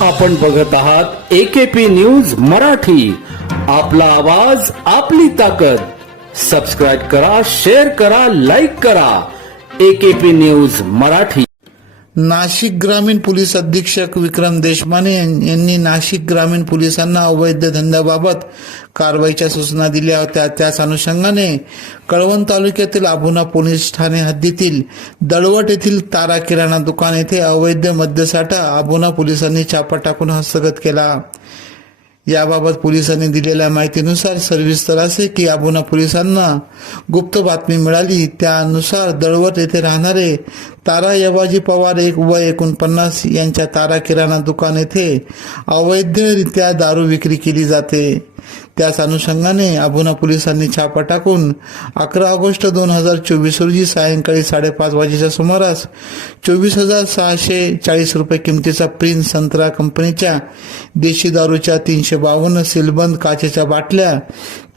आपण बघत आहात AKP न्यूज मराठी. आपला आवाज आपली ताकद. सबस्क्राइब करा, शेअर करा, लाईक करा. AKP news Marathi. नाशिक ग्रामीण पोलीस अधीक्षक विक्रम देशमाने यांनी नाशिक ग्रामीण पोलिसांना अवैध धंद्याबाबत कारवाईच्या सूचना दिल्या होत्या. त्याच अनुषंगाने कळवण तालुक्यातील आबुना पोलीस ठाणे हद्दीतील दळवट येथील तारा किराणा दुकान येथे अवैध मद्यसाठा आबुना पोलिसांनी छापा टाकून हस्तगत केला. याबाबत पोलिसांनी दिलेल्या माहितीनुसार सविस्तर असे की आबुना पोलिसांना गुप्त बातमी मिळाली. त्यानुसार दळवट येथे राहणारे तारा यवाजी पवार वय 49 यांच्या तारा किराणा दुकान येथे अवैधरित्या दारू विक्री केली जाते. त्याच अनुषंगाने आबुना पोलिसांनी छापा टाकून 11 ऑगस्ट 2024 रोजी सायंकाळी 5:30 वाजेच्या सुमारास 24,640 रुपये किमतीचा प्रिन्स संत्रा कंपनीच्या देशी दारूच्या 352 सीलबंद काचेच्या बाटल्या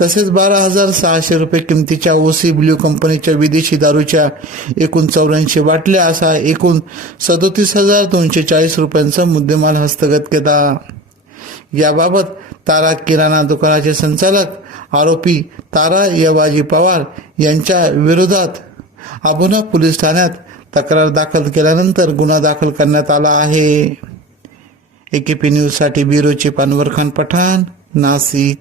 तसेच 12,600 रुपये किमतीच्या ओसी ब्ल्यू कंपनीच्या विदेशी दारूच्या एकूण 84 बाटल्या असा एकूण 37,240 रुपयांचा मुद्देमाल हस्तगत केला. याबाबत तारा किराणा दुकानाचे संचालक आरोपी तारा यवाजी पवार यांच्या विरोधात आबुना पोलीस ठाण्यात तक्रार दाखल केल्यानंतर गुन्हा दाखल करण्यात आला आहे. AKP न्यूज साठी ब्युरो चीफ अनवर खान पठाण, नाशिक.